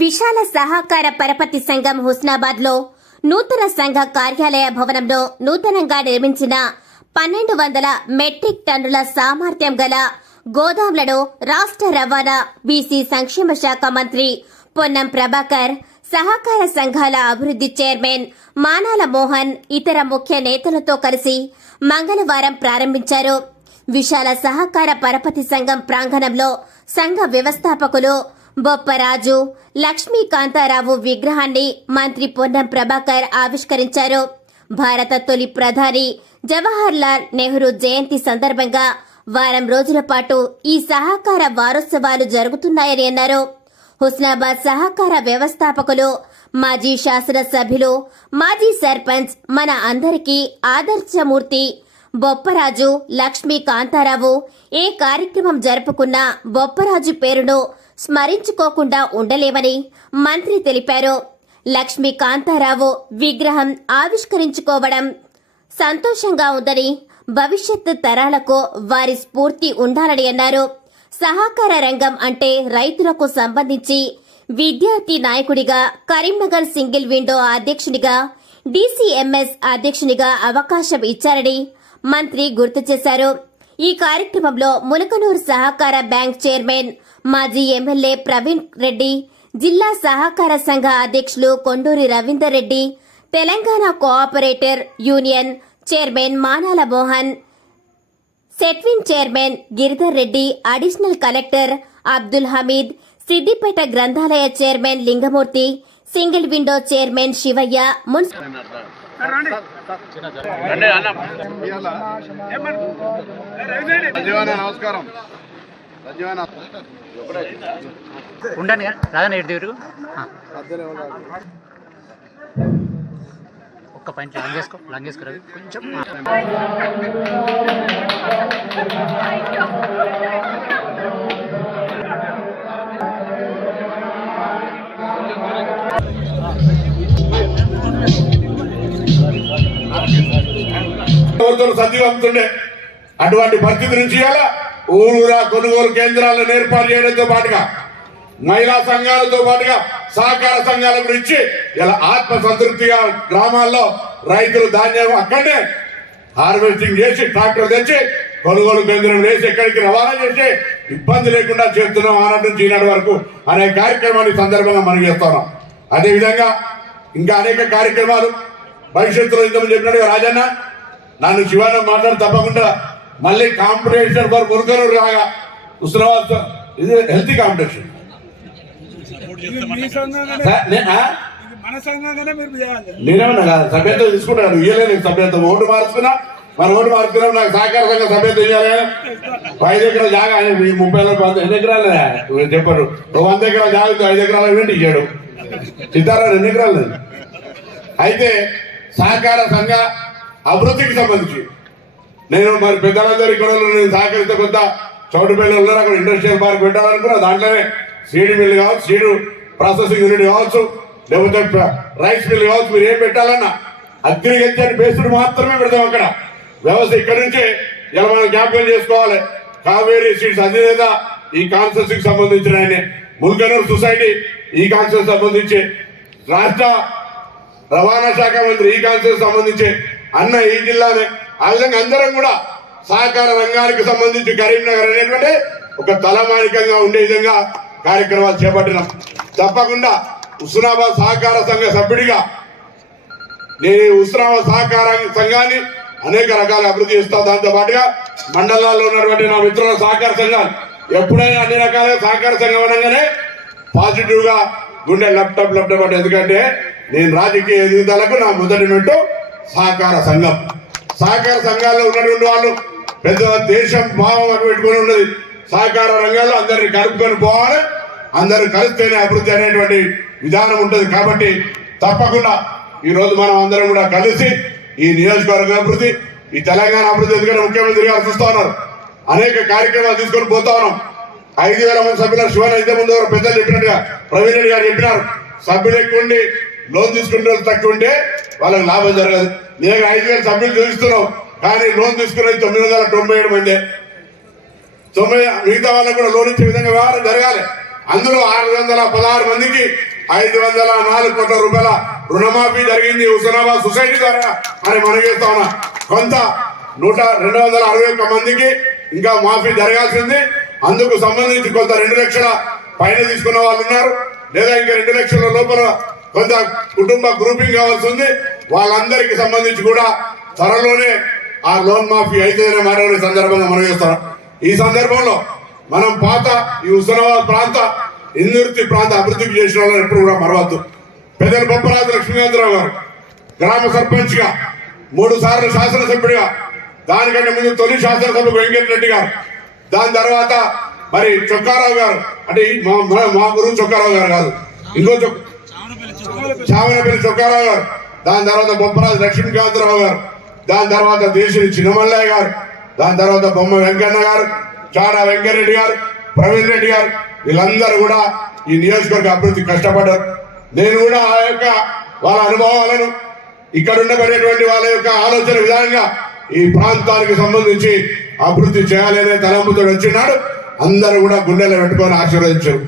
విశాల సహకార పరపతి సంఘం హుస్నాబాద్లో నూతన సంఘ కార్యాలయ భవనంలో నూతనంగా నిర్మించిన పన్నెండు వందల మెట్రిక్ టన్నుల సామర్థ్యం గల గోదాంలను రాష్ట్ర రవాణా బీసీ సంక్షేమ శాఖ మంత్రి పొన్నం ప్రభాకర్ సహకార సంఘాల అభివృద్ధి చైర్మన్ మానాల మోహన్ ఇతర ముఖ్య నేతలతో కలిసి మంగళవారం ప్రారంభించారు. విశాల సహకార పరపతి సంఘం ప్రాంగణంలో సంఘ వ్యవస్థాపకులు బొప్పరాజు లక్ష్మీకాంతారావు విగ్రహాన్ని మంత్రి పొన్నం ప్రభాకర్ ఆవిష్కరించారు. భారత తొలి ప్రధాని జవహర్ లాల్ నెహ్రూ జయంతి సందర్భంగా వారం రోజుల పాటు ఈ సహకార వారోత్సవాలు జరుగుతున్నాయని అన్నారు. హుస్నాబాద్ సహకార వ్యవస్థాపకులు మాజీ శాసనసభ్యులు మాజీ సర్పంచ్ మన అందరికీ ఆదర్శమూర్తి బొప్పరాజు లక్ష్మీ కాంతారావు ఏ కార్యక్రమం జరుపుకున్నా బొప్పరాజు పేరును స్మరించుకోకుండా ఉండలేమని మంత్రి తెలిపారు. లక్ష్మీ కాంతారావు విగ్రహం ఆవిష్కరించుకోవడం సంతోషంగా ఉందని భవిష్యత్తు తరాలకు వారి స్ఫూర్తి ఉండాలని అన్నారు. సహకార రంగం అంటే రైతులకు సంబంధించి విద్యార్థి నాయకుడిగా కరీంనగర్ సింగిల్ విండో అధ్యక్షునిగా డీసీఎంఎస్ అధ్యక్షునిగా అవకాశం ఇచ్చారని మంత్రి గుర్తు చేశారు. ఈ కార్యక్రమంలో ములకనూరు సహకార బ్యాంక్ చైర్మన్ మాజీ ఎమ్మెల్యే ప్రవీణ్ రెడ్డి జిల్లా సహకార సంఘ అధ్యక్షులు Konduri Ravinder Reddy Telangana cooperator union chairman Manala Mohan Setwin chairman Giridhar Reddy additional collector Abdul Hameed Siddipet గ్రంథాలయ chairman Lingamurthy single window chairman Shivaiah municipal నమస్కారం. ఉండండి రాదని ఎటు తిరుగు ఒక్క పాయింట్ లంగ్ చేసుకో లంగ్ చేసుకో రవి. కొంచెం సజీవంతుండే అటువంటి పరిస్థితి నుంచి ఇలా ఊరూరా కొనుగోలు కేంద్రాలను ఏర్పాటు చేయడంతో పాటుగా మహిళా సంఘాలతో పాటుగా సహకార సంఘాల గురించి ఇలా ఆత్మ సంతృప్తిగా గ్రామాల్లో రైతులు ధాన్యం అక్కడనే హార్వెస్టింగ్ చేసి ట్రాక్టర్ తెచ్చి కొనుగోలు కేంద్రం వేసి ఎక్కడికి రవాణా చేసి ఇబ్బంది లేకుండా చేస్తున్నాం ఆనాటి నుంచి ఈనాటి వరకు అనే కార్యక్రమాన్ని సందర్భంగా మనం చేస్తున్నాం. అదేవిధంగా ఇంకా అనేక కార్యక్రమాలు భవిష్యత్తులో ఇంతకుముందు చెప్పినట్టుగా రాజన్న నన్ను శివాన మాట్లాడి తప్పకుండా మళ్ళీ కాంపిటీషన్ ఫర్ మురుగరు రాగా ఉస్మానాబాద్ ఇది హెల్తీ కాంపిటీషన్. మీ మీరు నేనేమన్నా కాదు సభ్యత్వం తీసుకుంటాను ఇయ్యలే నీకు సభ్యత్వం. ఓటు మార్చుకున్నా. మన ఓటు మార్చుకున్నాం నాకు సహకార సంఘ సభ్యత్వం ఇవ్వాలి ఐదు ఎకరాల జాగా ఆయన ఈ ముప్పై వంద ఎన్ని ఎకరాలు? చెప్పారు. ఒక వంద ఎకరాల జాగా ఐదు ఎకరాల ఏంటి ఇచ్చాడు సిద్ధారావు ఎన్ని ఎకరాలు. అయితే సహకార సంఘ అభివృద్ధికి సంబంధించి నేను మరి పెద్దలందరి ఇక్కడ నేను సహకరిస్తే కొంత చౌటుపల్లి ఉన్నారు. అక్కడ ఇండస్ట్రియల్ పార్క్ పెట్టాలనుకున్నా. దాంట్లోనే సీడ్ మిల్ కావచ్చు సీడ్ ప్రాసెసింగ్ యూనిట్ కావచ్చు లేకపోతే రైస్ మిల్ కావచ్చు మీరు ఏం పెట్టాలన్నా అగ్రికల్చర్ బేస్డ్ మాత్రమే పెడతాం అక్కడ. వ్యవస్థ ఇక్కడ నుంచే ఇలా మనం జ్ఞాపకం చేసుకోవాలి. కావేరీ సీడ్స్ అధినేత ఈ కాన్సెన్స్కి సంబంధించిన ఆయన ముల్కనూరు సొసైటీ ఈ కాన్సెన్స్ సంబంధించి. రాష్ట్ర రవాణా శాఖ మంత్రి ఈ కాన్సెన్స్ సంబంధించి. అన్న ఈ జిల్లానే ఆ విధంగా అందరం కూడా సహకార రంగానికి సంబంధించి కరీంనగర్ అనేటువంటి ఒక తలమానికంగా ఉండే విధంగా కార్యక్రమాలు చేపట్టినాం. తప్పకుండా హుస్నాబాద్ సహకార సంఘ సభ్యుడిగా నేను హుస్నాబాద్ సహకార సంఘాన్ని అనేక రకాల అభివృద్ధి చేస్తా దాంతో పాటుగా మండలాల్లో ఉన్నటువంటి నా మిత్రుల సహకార సంఘాలు ఎప్పుడైనా అన్ని రకాల సహకార సంఘం అనగానే పాజిటివ్గా గుండె ల్యాప్టాప్ ల్యాప్టాప్ అంటే ఎందుకంటే నేను రాజకీయ ఎదుగుదలకు నా మొదటి మెట్టు సహకార సంఘం. సహకార సంఘాల్లో ఉన్నటువంటి వాళ్ళు పెద్ద దేశం భావం అని పెట్టుకొని ఉన్నది. సహకార రంగాల్లో అందరిని కలుపుకొని పోవాలి. అందరూ కలిస్తేనే అభివృద్ధి అనేటువంటి విధానం ఉంటుంది. కాబట్టి తప్పకుండా ఈ రోజు మనం అందరం కూడా కలిసి ఈ నియోజకవర్గ అభివృద్ధి ఈ తెలంగాణ అభివృద్ధి ఎందుకంటే ముఖ్యమంత్రి గారు చూస్తా ఉన్నారు. అనేక కార్యక్రమాలు తీసుకొని పోతా ఉన్నాం. ఐదు వేల మంది సభ్యుల శివన్ అయితే ముందు పెద్దలు చెప్పినట్టుగా ప్రవీణ్ రెడ్డి గారు చెప్పినారు. సభ్యులు ఎక్కువ ఉండి లోన్ తీసుకుంటే తక్కువ ఉంటే వాళ్ళకి లాభం జరగదు. నేను ఐదు వేల సభ్యులు చూపిస్తున్నావు కానీ లోన్ తీసుకునేది తొమ్మిది వందల తొంభై ఏడు మంది. తొంభై మిగతా వాళ్ళకు కూడా లోన్ ఇచ్చే విధంగా వ్యవహారం జరగాలి. అందులో ఆరు వందల పదహారు మందికి ఐదు వందల నాలుగు కోట్ల రూపాయల రుణమాఫీ జరిగింది. హుస్నాబాద్ సొసైటీ ద్వారా అని మనం చేస్తా ఉన్నా. కొంత నూట రెండు వందల అరవై ఒక్క మందికి ఇంకా మాఫీ జరగాల్సింది. అందుకు సంబంధించి కొంత రెండు లక్షల పైన తీసుకున్న వాళ్ళు ఉన్నారు. లేదా ఇంకా రెండు లక్షల లోపల కొంత కుటుంబ గ్రూపింగ్ కావాల్సి ఉంది. వాళ్ళందరికీ సంబంధించి కూడా త్వరలోనే ఆ లోన్ మాఫీ అయితేనే మరో సందర్భంగా మనం చేస్తాం. ఈ సందర్భంలో మనం పాత ఈ హుస్నాబాద్ ప్రాంత ఇందుర్తి ప్రాంత అభివృద్ధికి చేసిన వాళ్ళని ఎప్పుడు కూడా మరవద్దు. పెద్దల బొప్పరాజు లక్ష్మీకాంతరావు గారు గ్రామ సర్పంచ్గా మూడు సార్లు శాసనసభ్యుడిగా దానికంటే ముందు తొలి శాసనసభకు వెంకటరెడ్డి గారు దాని తర్వాత మరి చొక్కారావు గారు అంటే మా మా- గురువు చొక్కారావు గారు కాదు ఇంకో చొక్ చావనపల్లి చొక్కారావు గారు దాని తర్వాత బొప్పరాజు లక్ష్మీకాంతరావు గారు దాని తర్వాత దేశుని చిన్నమల్లయ్య గారు దాని తర్వాత బొమ్మ వెంకన్న గారు చాడా వెంకరెడ్డి గారు ప్రవీణ్ రెడ్డి గారు వీళ్ళందరూ కూడా ఈ నియోజకవర్గ అభివృద్ధి కష్టపడ్డారు. నేను కూడా ఆ యొక్క వాళ్ళ అనుభవాలను ఇక్కడ ఉండబడేటువంటి వాళ్ళ యొక్క ఆలోచన విధానంగా ఈ ప్రాంతానికి సంబంధించి అభివృద్ధి చేయాలనే తలంపుతో వచ్చినాడు. అందరూ కూడా గుండెలు పెట్టుకొని ఆశీర్వదించారు.